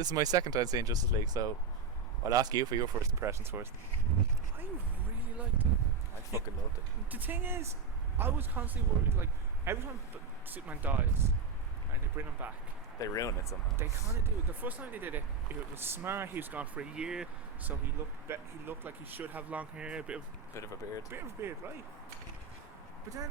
This is my second time seeing Justice League, so I'll ask you for your first impressions first. I really liked it. I fucking loved it. The thing is, I was constantly worried, like, every time Superman dies and they bring him back, They ruin it somehow. they kind of do it. The first time they did it, it was smart. He was gone for a year, so he looked like he should have long hair, a bit of Bit of a beard. beard, right? But then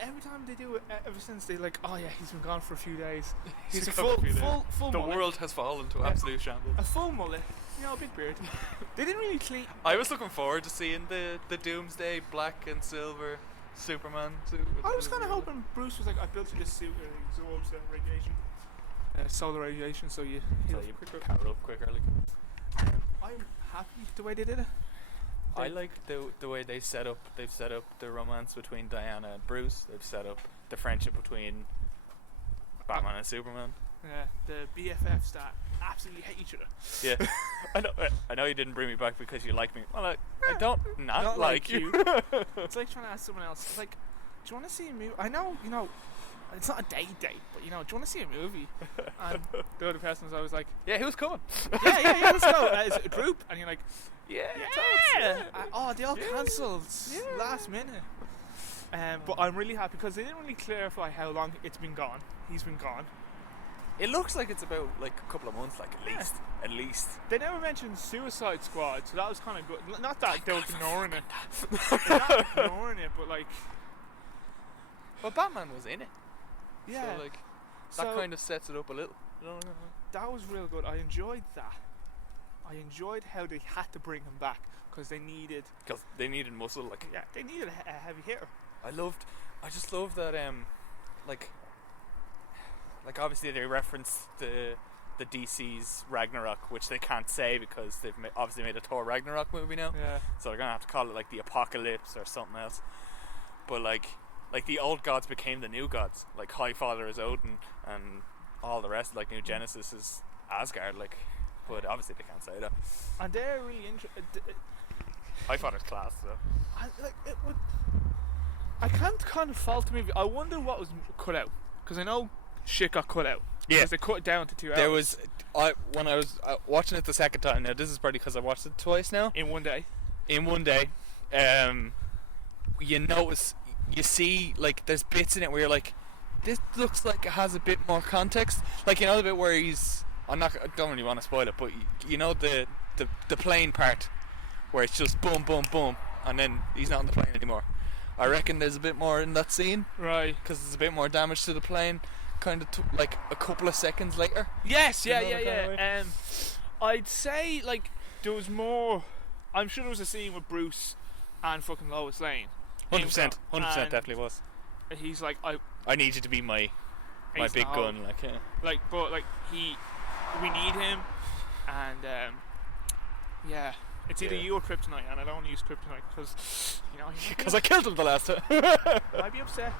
every time they do it, ever since they like, oh yeah, he's been gone for a few days. He's a full The mullet. world has fallen to absolute shambles. A full mullet, a big beard. They didn't really clean. I was looking forward to seeing the Doomsday black and silver Superman suit. I was kind of hoping Bruce was like, I built you this suit that absorbs radiation, solar radiation, so you heal quicker. Power up quicker. Like. I'm happy the way they did it. I like the way they've set up the romance between Diana and Bruce. They've set up the friendship between Batman and Superman. Yeah, the BFFs that absolutely hate each other. Yeah. I know you didn't bring me back because you like me. Well, I don't not like you. It's like trying to ask someone else. It's like, do you want to see a movie? I know, it's not a date, but do you want to see a movie? And the other person was always like, Yeah, who's coming? yeah, let's go. It's a group, and you're like, Yeah. oh, they all cancelled last minute. But I'm really happy because they didn't really clarify how long it's been gone. He's been gone. It looks like it's about like a couple of months, like at least. They never mentioned Suicide Squad, so that was kind of good. Not that they were ignoring it. They're not ignoring it, but like, Well, Batman was in it. yeah. So like that kind of sets it up a little. That was real good. I enjoyed that. I enjoyed how they had to bring him back because they needed. Because they needed muscle, like. Yeah, they needed a heavy hitter. I just love that like obviously they reference the DC's Ragnarok, which they can't say because they've obviously made a Thor Ragnarok movie now. Yeah. So they're gonna have to call it like the Apocalypse or something else. But like the old gods became the new gods. Like Highfather is Odin and all the rest. Like New Genesis is Asgard. Like, but obviously they can't say that. And they're really interesting. Highfather's class though. I can't kind of fault the movie. I wonder what was cut out because I know shit got cut out. Yeah. Because they cut it down to 2 hours. There was when I was watching it the second time. Now this is probably because I watched it twice now. in one day. In one day, you notice, you see, like, there's bits in it where you're like, this looks like it has a bit more context. Like, you know the bit where I don't really want to spoil it, but you know the plane part where it's just boom, boom, boom, and then he's not on the plane anymore. I reckon there's a bit more in that scene, Right. because there's a bit more damage to the plane, kind of like a couple of seconds later. Yes, You know that kind of yeah. I'd say like there was more. I'm sure there was a scene with Bruce and fucking Lois Lane. 100%, 100% And definitely was. He's like, I need you to be my He's big not gun, like, yeah. we need him, and yeah, it's either Yeah. you or Kryptonite, and I don't want to use Kryptonite because Because I killed him the last time. I might be upset.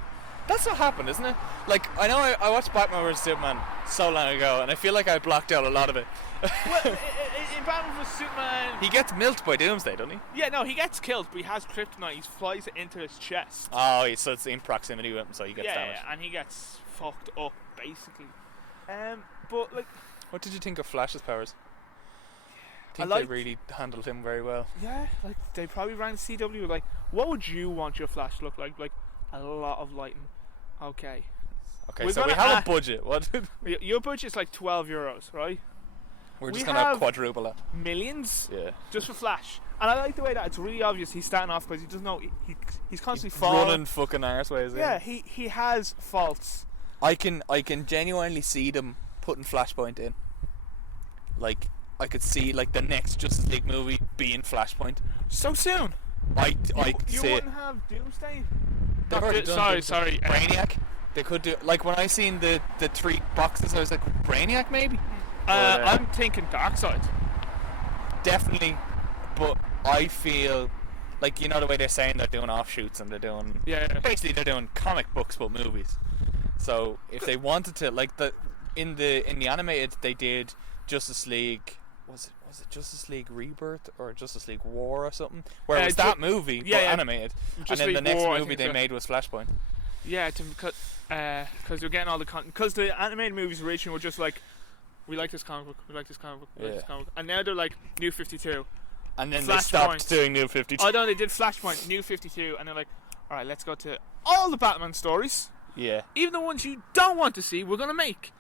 That's what happened, isn't it? Like, I know I watched Batman vs Superman so long ago, and I feel like I blocked out a lot of it. Well, in Batman vs Superman, He gets milked by Doomsday, doesn't he? yeah, no, he gets killed, but he has Kryptonite. He flies it into his chest. Oh, so it's in proximity with him, so he gets damaged. Yeah, and he gets fucked up basically. But like, What did you think of Flash's powers? I think liked- they really handled him very well. yeah, like they probably ran CW like, what would you want your Flash to look like? Like a lot of lighting. Okay. Okay, We're so we gonna have add- a budget. What? Your budget's like €12, right? We're just We gonna have- quadruple it. Millions Yeah. just for Flash. And I like the way that it's really obvious he's starting off because he doesn't know he's constantly falling. Running fucking arseways. Yeah, he has faults. I can genuinely see them putting Flashpoint in. Like, I could see like the next Justice League movie being Flashpoint. So soon. I You see it. wouldn't have Doomsday. They've Not already Do- done sorry, Doomsday. sorry. Brainiac. They could do, like, when I seen the 3 boxes, I was like, Brainiac maybe. I'm thinking Darkseid. Definitely, but I feel like, you know the way they're saying they're doing offshoots and they're doing Yeah. basically they're doing comic books but movies. So if they wanted to, like, in the animated they did Justice League, was it Justice League Rebirth or Justice League War or something, where it was that movie but animated, and Justice then the League next War, I movie think they so. made was Flashpoint. Yeah, because you're getting all the content. Because the animated movies originally were just like We like this comic book. We like this comic book. We like Yeah. this comic book. And now they're like New 52. And then they Flashpoint. stopped doing New 52. Oh no, they did Flashpoint, New 52, and they're like, all right, let's go to all the Batman stories, Yeah. even the ones you don't want to see. We're gonna make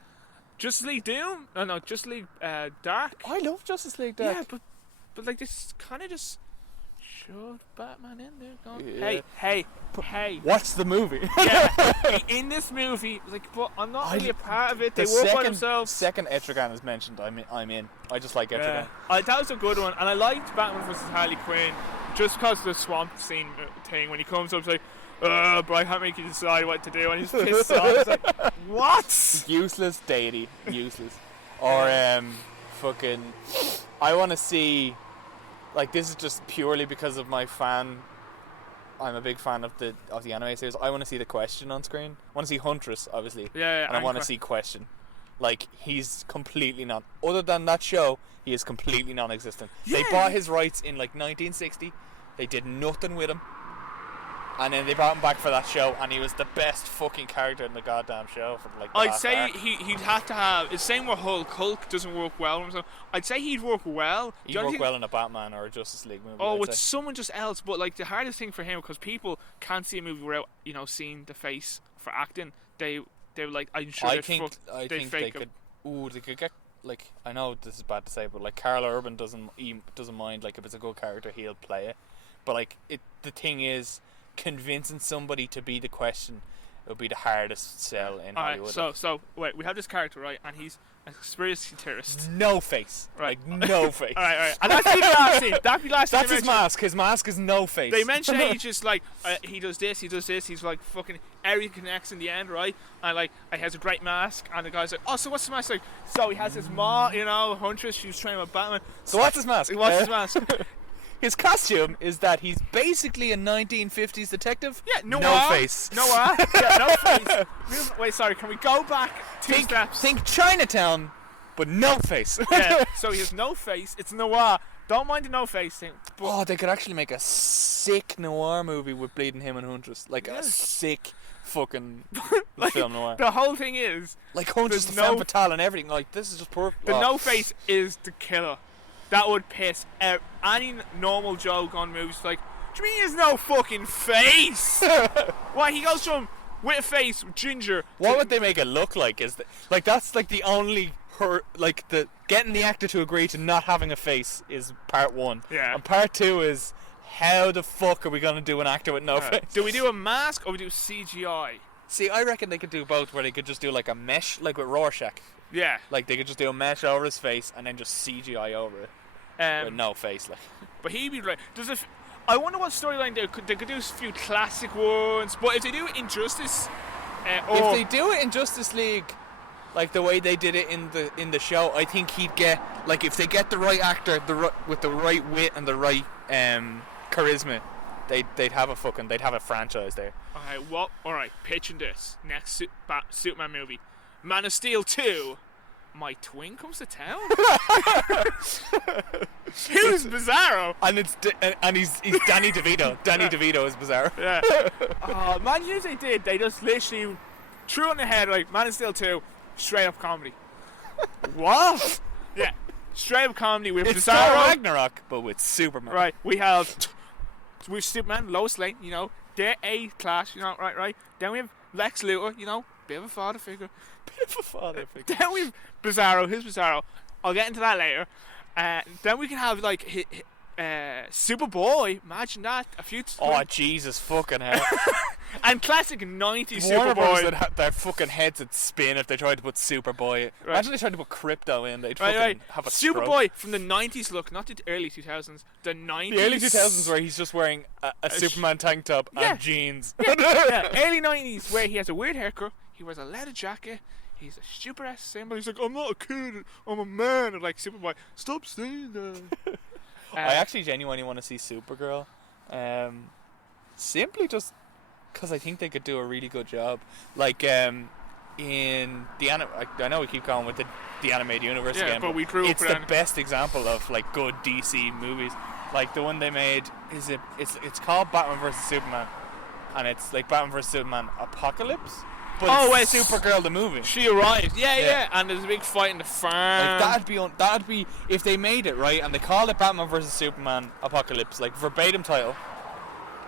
Justice League Doom. No, Justice League Dark. I love Justice League Dark. Yeah, but like this kind of just shoved Batman in there. Going, Yeah. Hey. Watch the movie. Yeah, in this movie, like, but I'm not really a part of it. They work by themselves. Second Etrigan is mentioned. I'm in. I just like Etrigan. That was a good one, and I liked Batman vs Harley Quinn just because of the swamp scene thing. When he comes up, it's like, but I can't make you decide what to do, and he's pissed off. It's like, what? Useless deity. Useless. Or fucking. I want to see. Like, this is just purely because of my fan. I'm a big fan of the anime series. I want to see the Question on screen. I want to see Huntress, obviously. Yeah, and I want to see Question. Like, he's completely not. Other than that show, he is completely non-existent. Yeah. They bought his rights in like 1960. They did nothing with him. And then they brought him back for that show, and he was the best fucking character in the goddamn show for like the I'd last say arc. he'd have to have. It's same with Hulk. Hulk doesn't work well with himself. I'd say he'd work well. He'd work well in a Batman or a Justice League movie. Oh, I'd with say. someone just else. But like the hardest thing for him, because people can't see a movie without seeing the face for acting. They're like, I'm sure I they'd think they fake could. Ooh, they could get like. I know this is bad to say, but like Carl Urban doesn't mind. Like, if it's a good character, he'll play it. But like the thing is, convincing somebody to be the Question would be the hardest sell in Hollywood. Alright, so wait, we have this character, right, and he's a conspiracy theorist. No face. Right. Like, no face. Alright. And that's the last thing. That'd be last thing. That's his mask. His mask is no face. They mention that he's just like, he does this, he's like fucking everything connects in the end, right? And like, he has a great mask, and the guy's like, oh, so what's the mask like? So he has his ma, Huntress, she was training with Batman. So what's his mask? What's his mask? His costume is that he's basically a 1950s detective. Yeah, no face. Yeah, no face. Wait, sorry, can we go back two steps? Think Chinatown, but no face. Yeah, so he has no face. It's noir. Don't mind the no face thing. But Oh, they could actually make a sick noir movie with bleeding him and Huntress. Like a sick fucking like, film noir. the whole thing is, Like Huntress, the there's femme no- fatale and everything. Like, this is just perfect. the no face is the killer. That would piss any normal joke on movies. Like, do you mean he has no fucking face? Why, he goes from with a face, ginger. What would they make it look like? Is that like that's like the only the getting the actor to agree to not having a face is part one. Yeah. And part two is how the fuck are we gonna do an actor with no face? Do we do a mask or we do CGI? See, I reckon they could do both, where they could just do like a mesh, like with Rorschach. Yeah. Like they could just do a mesh over his face and then just CGI over it with no face. Like, But he'd be right. I wonder what storyline they could do a few classic ones. But if they do Injustice, if they do it in Justice League, like the way they did it in the show, I think he'd get, like, if they get the right actor, with the right wit and the right charisma, they'd have a franchise there. Alright, pitching this next Superman movie, Man of Steel 2. My twin comes to town. Who's Bizarro? And he's Danny DeVito. Danny DeVito is Bizarro. Yeah. Oh man, here's what they did. They just literally threw on the head like Man of Steel 2, straight up comedy. What? Yeah, straight up comedy with It's Thor Bizarro. Ragnarok, but with Superman. Right, we've Superman, Lois Lane, they're A class, right. Then we have Lex Luthor, bit of a father figure. Bit of a father figure. Then we have Bizarro. Who's Bizarro? I'll get into that later. Then we can have like Superboy. Imagine that. Oh Jesus fucking hell! And classic '90s Warner Bros. Superboy. Their fucking heads would spin if they tried to put Superboy. Right. Imagine they tried to put Crypto in. They'd fucking Right. have a Superboy stroke. from the '90s look, not the early 2000s. The '90s. The early 2000s where he's just wearing a Superman tank top and jeans. Yeah, early '90s where he has a weird haircut. He wears a leather jacket. He's a super ass symbol. He's like, I'm not a kid, I'm a man. And like Superboy, stop saying that. I actually genuinely want to see Supergirl. Simply just because I think they could do a really good job. Like in the I know we keep going with the animated universe again, but we grew up it's with the anim- best example of like good DC movies. Like the one they made it's called Batman vs Superman, and it's like Batman vs Superman Apocalypse. Oh, it's Supergirl the movie. She arrives. Yeah, Yeah. yeah. And there's a big fight in the farm. Like that'd be if they made it right and they called it Batman vs Superman Apocalypse, like verbatim title,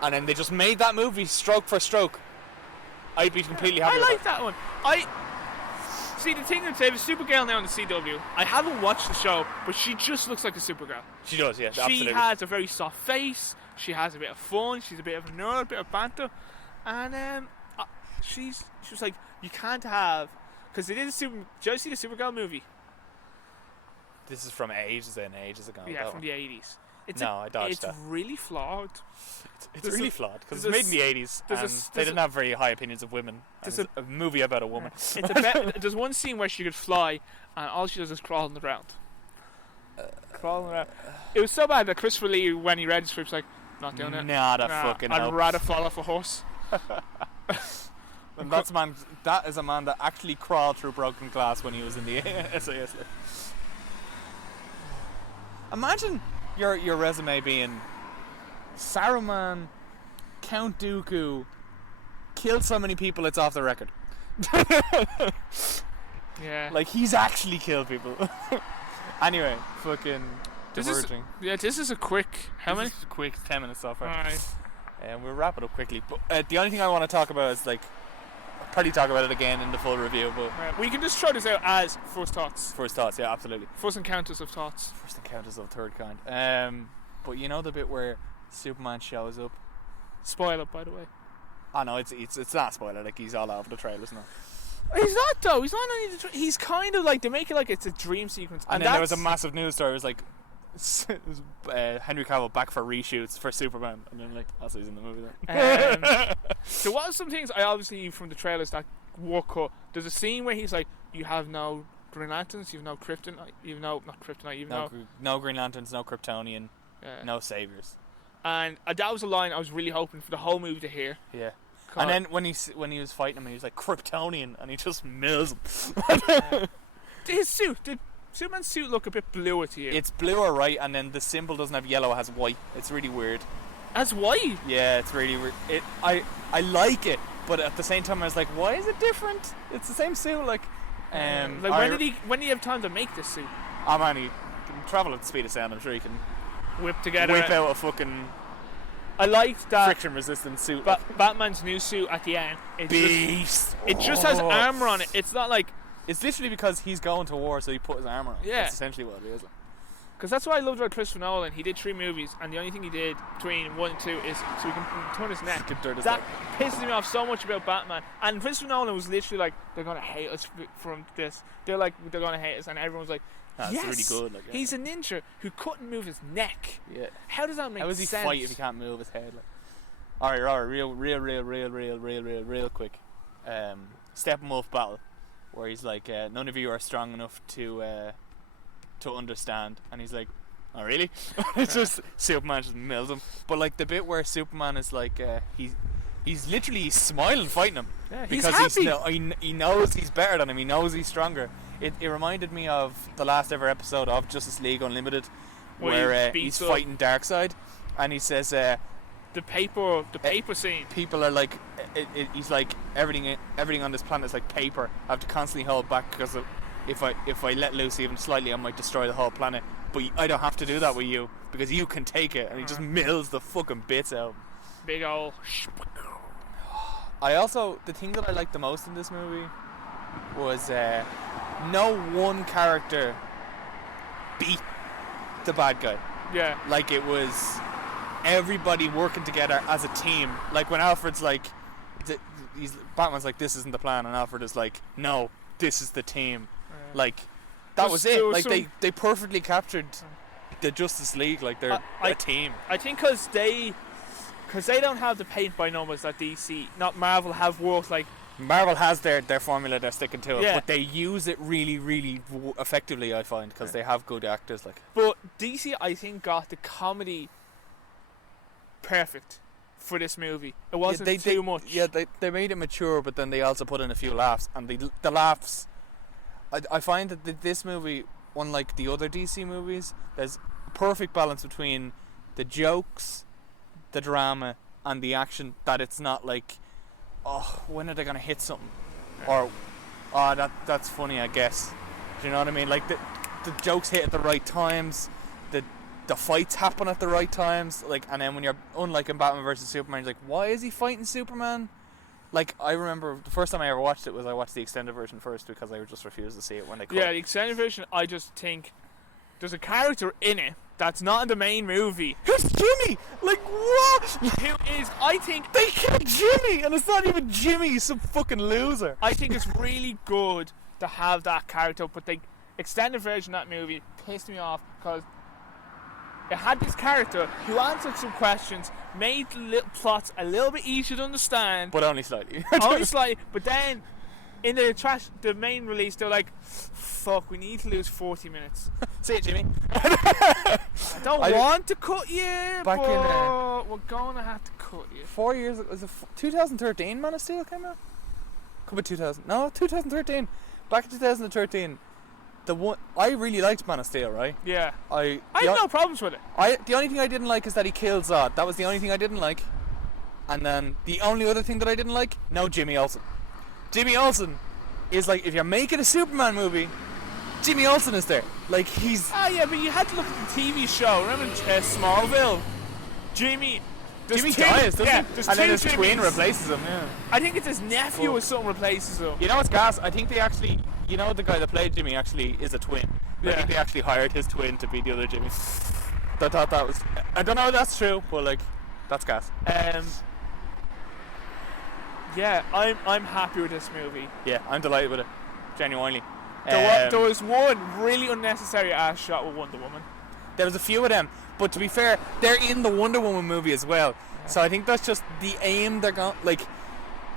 and then they just made that movie stroke for stroke. I'd be completely happy. I with like that one. See, the thing is, they have a Supergirl now on the CW. I haven't watched the show, but she just looks like a Supergirl. She does, yeah. She Absolutely. has a very soft face. She has a bit of fun. She's a bit of a nerd, a bit of banter, and she was like, you can't have, because it is a Super. Did you see the Supergirl movie? This is from ages and ages ago. Yeah, from the 80s. I dodged that. It's really flawed. It's really flawed because it's made in the 80s and they didn't have very high opinions of women. It's a movie about a woman. There's one scene where she could fly and all she does is crawl on the ground. Crawling around. It was so bad that Christopher Lee, when he read the script, was like, not doing it. I'd rather fall off a horse. And that is a man that actually crawled through broken glass when he was in the SAS. Imagine your resume being Saruman, Count Dooku, killed so many people it's off the record. Yeah. Like he's actually killed people. Anyway, fucking diverging. This is a quick. How many? This is a quick 10 minutes so far. Alright. And we'll wrap it up quickly. But the only thing I want to talk about is like, I'll probably talk about it again in the full review. But We can just throw this out as first thoughts. First thoughts, yeah, absolutely. First encounters of thoughts. First encounters of the third kind. But you know the bit where Superman shows up. Spoiler, by the way. Oh no, it's not a spoiler. Like he's all over the trailers now. He's not though. He's not only. He's kind of like, they make it like it's a dream sequence. And then there was a massive news story. It was like Henry Cavill back for reshoots for Superman, and then like, also he's in the movie then. There was some things I obviously from the trailers that were cut. There's a scene where he's like, "You have no Green Lanterns, you have no Kryptonite, you have not Kryptonite, you have no Green Lanterns, no Kryptonian, no saviors." And that was a line I was really hoping for the whole movie to hear. Yeah. And then when he was fighting him, he was like Kryptonian, and he just mills him. His suit, did Superman's suit look a bit bluer to you? It's bluer, right? And then the symbol doesn't have yellow; it has white. It's really weird. As white? Yeah, it's really weird. I like it, but at the same time, I was like, why is it different? It's the same suit, like. When did he have time to make this suit? Oh man, he can travel at the speed of sound. I'm sure he can whip out a fucking. I liked that friction-resistant suit. Batman's new suit at the end. Beast. It just has armor on it. It's not like. It's literally because he's going to war, so he put his armor on. Yeah. That's essentially what it is. Because that's what I loved about Christopher Nolan. He did 3 movies, and the only thing he did between 1 and 2 is so he can turn his neck. That pisses me off so much about Batman. And Christopher Nolan was literally like, they're gonna hate us from this. They're gonna hate us, and everyone's like, yes, really good. Like, yeah. He's a ninja who couldn't move his neck. Yeah. How does that make sense? How does he fight if he can't move his head? Like? All right, real quick. Steppenwolf battle, where he's like, none of you are strong enough to understand, and he's like, oh really? It's just Superman just mills him. But like the bit where Superman is like, he's literally smiling fighting him, because he's happy. he knows he's better than him. He knows he's stronger. It reminded me of the last ever episode of Justice League Unlimited, where he's fighting Darkseid, and he says, the paper scene. People are like, he's like, everything on this planet is like paper. I have to constantly hold back because if I let loose even slightly, I might destroy the whole planet. But I don't have to do that with you because you can take it. And he just mills the fucking bits out. Big ol'. The thing that I liked the most in this movie was no one character beat the bad guy. Yeah. Like it was everybody working together as a team. Like when Alfred's like, Batman's like, this isn't the plan, and Alfred is like, no, this is the team. Like that was it. Like they perfectly captured the Justice League. Like they're a team. I think because they don't have the paint by numbers that DC, not Marvel, have worked like. Marvel has their formula they're sticking to it, yeah. But they use it really, really effectively, I find, because they have good actors. Like, but DC, I think, got the comedy perfect for this movie. It wasn't too much. Yeah, they made it mature, but then they also put in a few laughs, and the laughs. I find that this movie, unlike the other DC movies, there's a perfect balance between the jokes, the drama, and the action. That it's not like, oh, when are they gonna hit something? or that's funny, I guess. Do you know what I mean? Like the jokes hit at the right times, the fights happen at the right times, like, and then when you're unlike in Batman versus Superman, you're like, why is he fighting Superman? Like, I remember the first time I ever watched it was I watched the extended version first because I just refused to see it when they cut. Yeah, the extended version, I just think there's a character in it that's not in the main movie. Who's Jimmy? Like, what? Who is, I think, They killed Jimmy, and it's not even Jimmy, he's some fucking loser. I think it's really good to have that character, but the extended version of that movie pissed me off because it had this character who answered some questions, made the little plots a little bit easier to understand. But only slightly. Only slightly. But then, in the main release, they're like, fuck, we need to lose 40 minutes. See it, Jimmy. I don't want to cut you, Back but in, we're going to have to cut you. 4 years ago, was it 2013 Man of Steel came out? Could be 2000. No, 2013. Back in 2013. The one I really liked Man of Steel, right? Yeah. I the have no problems with it. The only thing I didn't like is that he killed Zod. That was the only thing I didn't like. And then the only other thing that I didn't like, no Jimmy Olsen. Jimmy Olsen is like, if you're making a Superman movie, Jimmy Olsen is there. Like, he's... Ah, yeah, but you had to look at the TV show. Remember Smallville? Jimmy dies, doesn't he? And then his Jimmys. twin replaces him, yeah. I think it's his nephew or something replaces him. You know what's gas? I think they actually... You know, the guy that played Jimmy actually is a twin. Yeah. I think they actually hired his twin to be the other Jimmy. I thought that was... I don't know if that's true, but, like, that's gas. Yeah, I'm happy with this movie. Yeah, I'm delighted with it. Genuinely. There was one really unnecessary ass shot with Wonder Woman. There was a few of them, but to be fair, they're in the Wonder Woman movie as well. Yeah. So I think that's just the aim they're going... Like,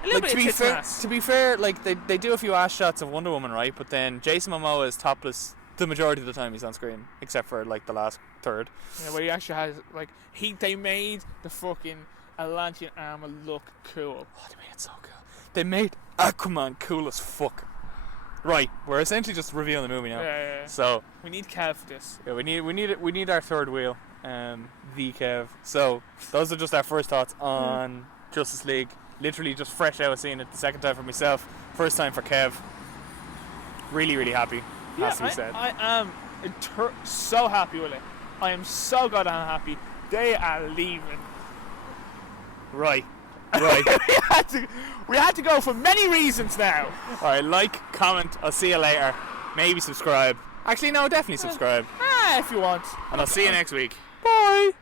a little bit to be fair, like, they do a few ass shots of Wonder Woman, right? But then Jason Momoa is topless the majority of the time he's on screen, except for, like, the last third. Yeah, where he actually has, like... They made the fucking Atlantean armor look cool. Oh, they made it so cool. They made Aquaman cool as fuck. Right, we're essentially just revealing the movie now. Yeah. So we need Kev for this. Yeah, we need our third wheel, the Kev. So those are just our first thoughts on Justice League. Literally just fresh out of seeing it the second time for myself, first time for Kev. Really, really happy. Yeah, has to be said. I am so happy with it. I am so goddamn happy. They are leaving. Right. we had to go for many reasons now. Alright, like, comment, I'll see you later. Maybe subscribe. Actually, no, definitely subscribe. If you want. And I'll see you next week. Bye.